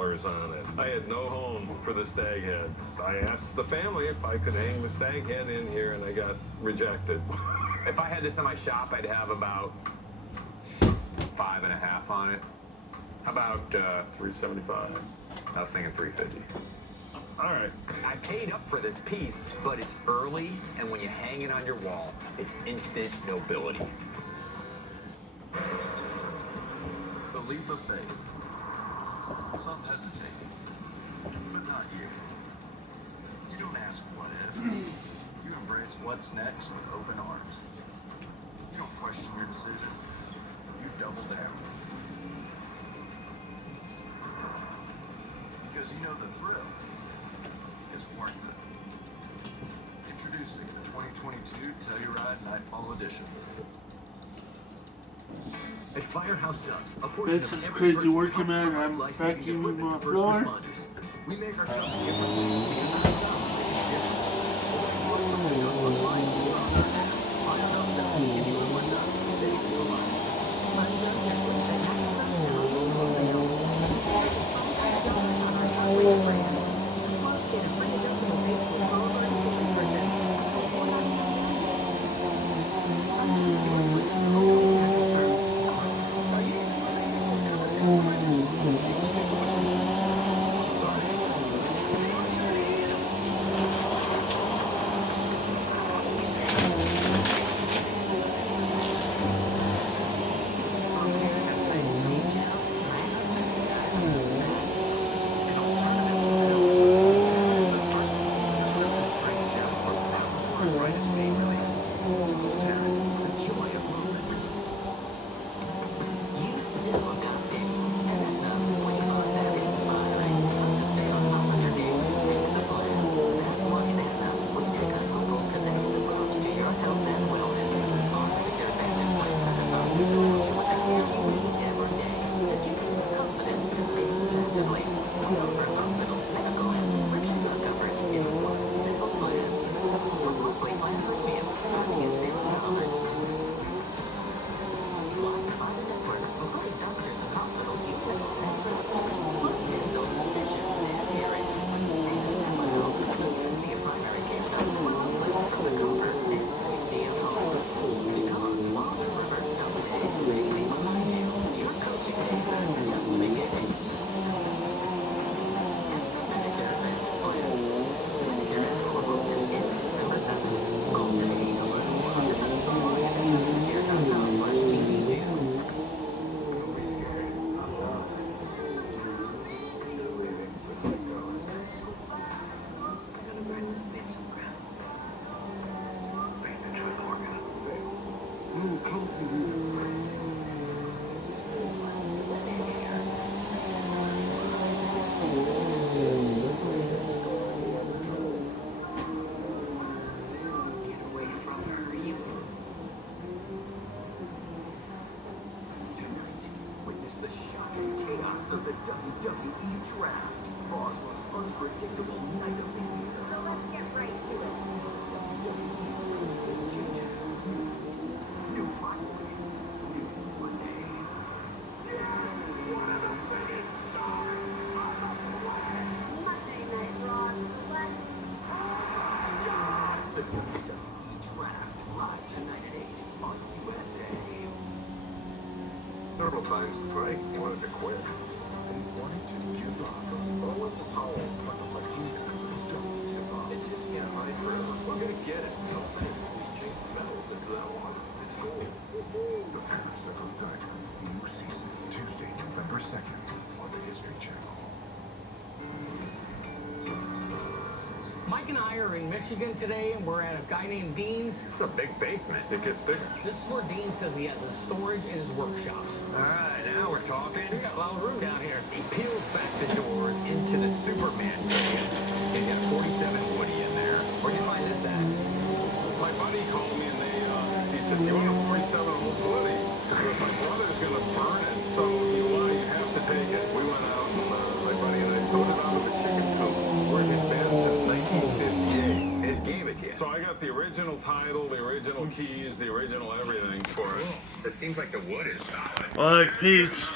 antlers on it. I had no home for the stag head. I asked the family if I could hang the stag head in here, and I got rejected. If I had this in my shop, I'd have about 5.5 on it. How about 375. I was thinking 350. All right. I paid up for this piece, but it's early, and when you hang it on your wall, it's instant nobility. The leap of faith. Some hesitate, but not you. You don't ask what if. You embrace what's next with open arms. You don't question your decision. You double down. Because you know the thrill is worth it. Introducing the 2022 Telluride Nightfall Edition. At Firehouse Subs, a portion This of is every crazy working, purchase man. comes I'm from life-saving vacuuming equipment my to first floor. responders. We make our subs differently because our subs make a difference. Order yours for pickup online or on our app. Firehouse Subs. Enjoy more subs. Save more lives. The shocking chaos of the WWE Draft, Raw's most unpredictable night of the year. So let's get right to it. As the WWE landscape changes, new faces, new rivalries, new Monday. Yes, one of the biggest stars on the planet. Monday Night Raw select. The WWE Draft, live tonight at 8 on USA. Several times Drake wanted to quit. They wanted to give up, Throw in the towel. but the Latinas don't give up. It just can't hide forever. We're gonna get it. Something's leaching metals into that water. It's gold. The Curse of Godiva, new season, Tuesday, November 2nd, on the History Channel. Mike and I are in Michigan today, and we're at a guy named Dean's. This is a big basement. It gets bigger. This is where Dean says he has his storage and his workshops. All right, now we're talking. We got a lot of room down here. He peels back the doors into the Superman cave. He's got 47 Woody in there. Where'd you find this at? My buddy called me and he said, "Do you want a 47 Olds Woody? Because my brother's gonna burn it, so you have to take it." We went out and my buddy and I towed it out of the chicken coop where it had been since 1958. They just gave it to you. So I got the original title, the original keys, the original everything for it. It seems like the wood is solid. Alright, peace.